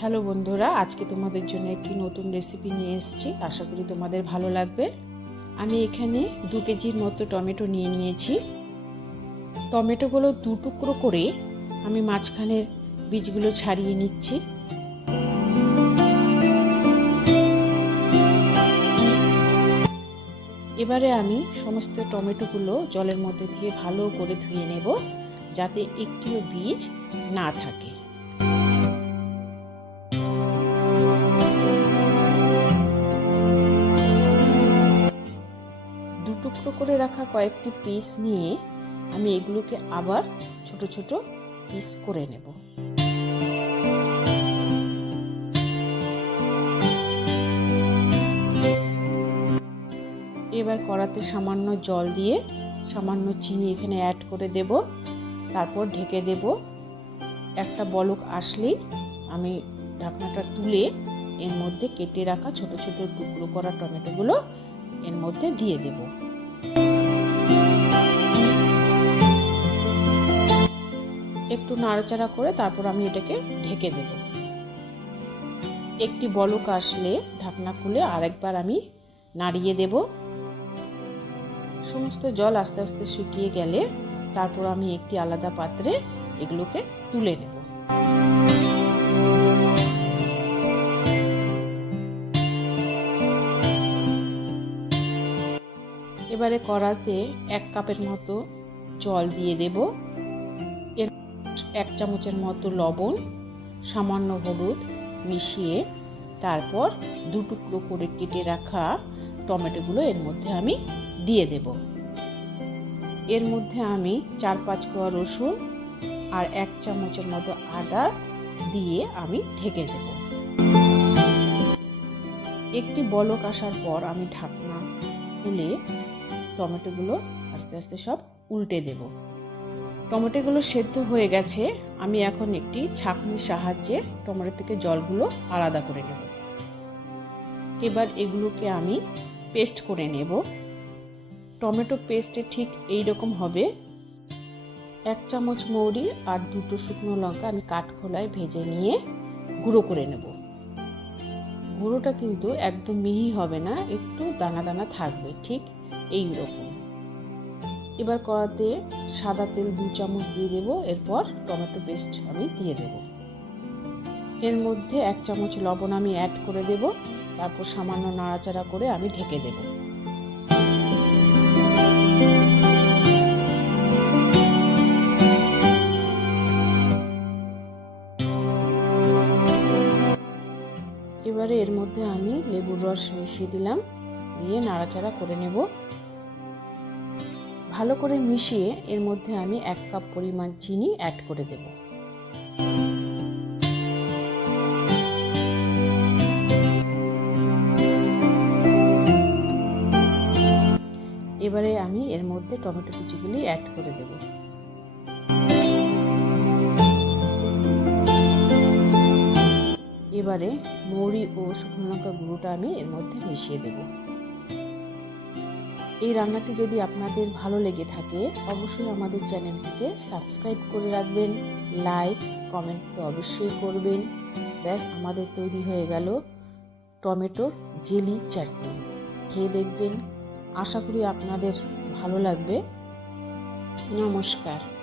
Hello বন্ধুরা, আজকে তোমাদের জন্য একটি নতুন রেসিপি নিয়ে এসেছি। আশা করি তোমাদের ভালো লাগবে। আমি এখানে দু কেজির মতো টমেটো নিয়ে নিয়েছি। টমেটোগুলো দু টুকরো করে আমি মাঝখানের বীজগুলো ছাড়িয়ে নিচ্ছি। এবারে আমি সমস্ত টমেটোগুলো জলের মধ্যে দিয়ে ভালো করে ধুয়ে নেব, যাতে একটিও বীজ না থাকে। দু টুকরো করে রাখা কয়েকটি পিস নিয়ে আমি এগুলোকে আবার ছোট ছোট পিস করে নেব। এবার কড়াতে সামান্য জল দিয়ে সামান্য চিনি এখানে অ্যাড করে দেব। তারপর ঢেকে দেব। একটা বলক আসলেই আমি ঢাকনাটা তুলে এর মধ্যে কেটে রাখা ছোট ছোট টুকরো করা টমেটোগুলো এর মধ্যে দিয়ে দেব। একটু নাড়াচাড়া করে তারপর আমি এটাকে ঢেকে দেব। একটি বলক আসলে ঢাকনা খুলে আরেকবার আমি নাড়িয়ে দেব। সমস্ত জল আস্তে আস্তে শুকিয়ে গেলে তারপর আমি একটি আলাদা পাত্রে এগুলোকে তুলে নেব। এবারে কড়াতে এক কাপের মতো জল দিয়ে দেব। এর এক চামচের মতো লবণ, সামান্য হলুদ মিশিয়ে তারপর দু টুকরো করে কেটে রাখা টমেটোগুলো এর মধ্যে আমি দিয়ে দেব। এর মধ্যে আমি চার পাঁচ কোয়া রসুন আর এক চামচের মতো আদা দিয়ে আমি ঢেকে দেব। একটি বলক আসার পর আমি ঢাকনা খুলে টমেটোগুলো আস্তে আস্তে সব উল্টে দেব। টমেটোগুলো সেদ্ধ হয়ে গেছে, আমি এখন একটি ছাঁকনির সাহায্যে টমেটো থেকে জলগুলো আলাদা করে নেব। এবার এগুলোকে আমি পেস্ট করে নেব। টমেটো পেস্টে ঠিক এই রকম হবে। এক চামচ মৌরি আর দুটো শুকনো লঙ্কা আমি কাঠখোলায় ভেজে নিয়ে গুঁড়ো করে নেব। গুঁড়োটা কিন্তু একদম মিহি হবে না, একটু দানা দানা থাকবে, ঠিক এই রকম এবার কড়াতে সাদা তেল দু চামচ দিয়ে দেবো, এরপর টমেটো পেস্ট আমি দিয়ে দেব। এর মধ্যে এক চামচ লবণ আমি অ্যাড করে দেব, তারপর সামান্য নাড়াচাড়া করে আমি ঢেকে দেব। এবারে এর মধ্যে আমি লেবুর রস মিশিয়ে দিলাম। দিয়ে নাড়াচাড়া করে নেব। ভালো করে মিশিয়ে এর মধ্যে আমি এক কাপ পরিমাণ চিনি অ্যাড করে দেব। এবারে আমি এর মধ্যে টমেটো কুচিগুলি অ্যাড করে দেব। এবারে মৌরি ও শুকনো লঙ্কা গুঁড়োটা আমি এর মধ্যে মিশিয়ে দেব। এই রান্নাটি যদি আপনাদের ভালো লেগে থাকে, অবশ্যই আমাদের চ্যানেলটিকে সাবস্ক্রাইব করে রাখবেন, লাইক, কমেন্ট তো অবশ্যই করবেন। ব্যাস, আমাদের তৈরি হয়ে গেল টমেটোর জেলি চাটনি। খেয়ে দেখবেন। আশা করি আপনাদের ভালো লাগবে। নমস্কার।